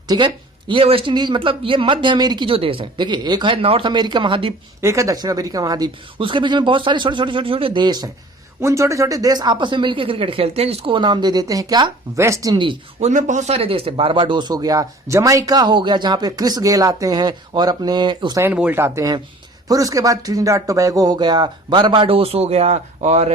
ठीक है, ये वेस्ट इंडीज मतलब ये मध्य अमेरिकी जो देश है। देखिए एक है नॉर्थ अमेरिका महाद्वीप, एक है दक्षिण अमेरिका महाद्वीप, उसके बीच में बहुत सारे छोटे देश हैं। उन छोटे छोटे देश आपस में मिलकर क्रिकेट खेलते हैं, जिसको वो नाम दे देते हैं क्या, वेस्ट इंडीज। उनमें बहुत सारे देश है, बारबाडोस हो गया, जमाइका हो गया जहां पे क्रिस गेल आते हैं और अपने उसैन बोल्ट आते हैं। फिर उसके बाद ट्रिनिडाड टोबैगो हो गया, बारबाडोस हो गया और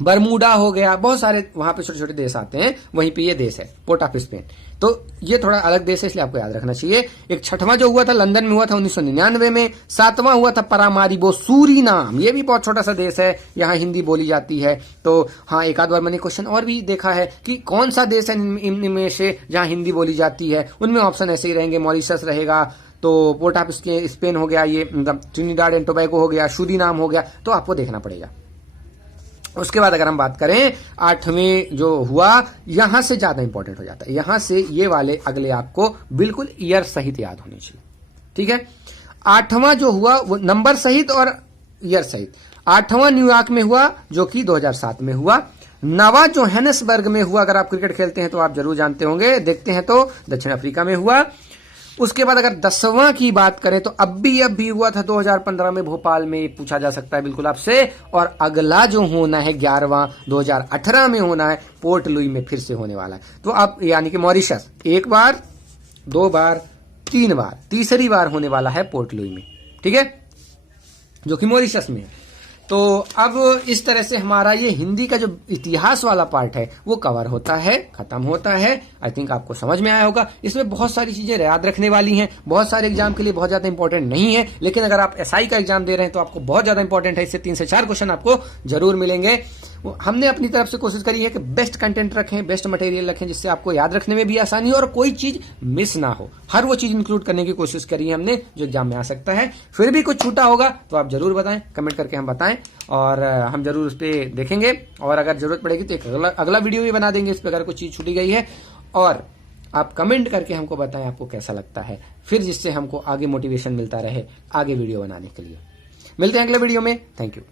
बरमूडा हो गया, बहुत सारे वहां पे छोटे छोटे देश आते हैं। वहीं पे ये देश है पोर्ट ऑफ स्पेन। तो ये थोड़ा अलग देश है, इसलिए आपको याद रखना चाहिए। एक छठवां जो हुआ था लंदन में हुआ था 1999 में। सातवां हुआ था परामारिबो सूरीनाम, ये भी बहुत छोटा सा देश है, यहाँ हिंदी बोली जाती है। तो हाँ, एक आध बार मैंने क्वेश्चन और भी देखा है कि कौन सा देश है इनमें से जहाँ हिंदी बोली जाती है। उनमें ऑप्शन ऐसे ही रहेंगे, मॉरिशस रहेगा, तो पोर्ट ऑफ स्पेन हो गया, ये ट्रिनिडाड एंड टोबैगो हो गया, सूरीनाम हो गया, तो आपको देखना पड़ेगा। उसके बाद अगर हम बात करें आठवें जो हुआ, यहां से ज्यादा इंपॉर्टेंट हो जाता है। यहां से ये वाले अगले आपको बिल्कुल ईयर सहित याद होने चाहिए। ठीक है, आठवां जो हुआ वो नंबर सहित और ईयर सहित। आठवां न्यूयॉर्क में हुआ, जो कि 2007 में हुआ। नवा जोहानिसबर्ग में हुआ, अगर आप क्रिकेट खेलते हैं तो आप जरूर जानते होंगे, देखते हैं तो दक्षिण अफ्रीका में हुआ। उसके बाद अगर 10वां की बात करें तो अब भी हुआ था 2015 में भोपाल में, पूछा जा सकता है बिल्कुल आपसे। और अगला जो होना है 11वां 2018 में होना है, पोर्ट लुई में फिर से होने वाला है। तो अब यानी कि मॉरिशस एक बार, दो बार, तीन बार, तीसरी बार होने वाला है पोर्ट लुई में। ठीक है, जो कि मॉरिशस में है। तो अब इस तरह से हमारा ये हिंदी का जो इतिहास वाला पार्ट है वो कवर होता है, खत्म होता है। आई थिंक आपको समझ में आया होगा। इसमें बहुत सारी चीजें याद रखने वाली हैं, बहुत सारे एग्जाम के लिए बहुत ज्यादा इंपॉर्टेंट नहीं है, लेकिन अगर आप एसआई का एग्जाम दे रहे हैं तो आपको बहुत ज्यादा इंपॉर्टेंट है। इससे 3 से 4 क्वेश्चन आपको जरूर मिलेंगे। हमने अपनी तरफ से कोशिश करी है कि बेस्ट कंटेंट रखें, बेस्ट मटेरियल रखें, जिससे आपको याद रखने में भी आसानी हो और कोई चीज मिस ना हो। हर वो चीज इंक्लूड करने की कोशिश करी है हमने जो एग्जाम में आ सकता है। फिर भी कुछ छूटा होगा तो आप जरूर बताएं, कमेंट करके हम बताएं और हम जरूर उस पर देखेंगे। और अगर जरूरत पड़ेगी तो एक अगला वीडियो भी बना देंगे इस पर, अगर कुछ चीज छूटी गई है। और आप कमेंट करके हमको बताएं आपको कैसा लगता है, फिर जिससे हमको आगे मोटिवेशन मिलता रहे आगे वीडियो बनाने के लिए। मिलते हैं अगले वीडियो में। Thank you.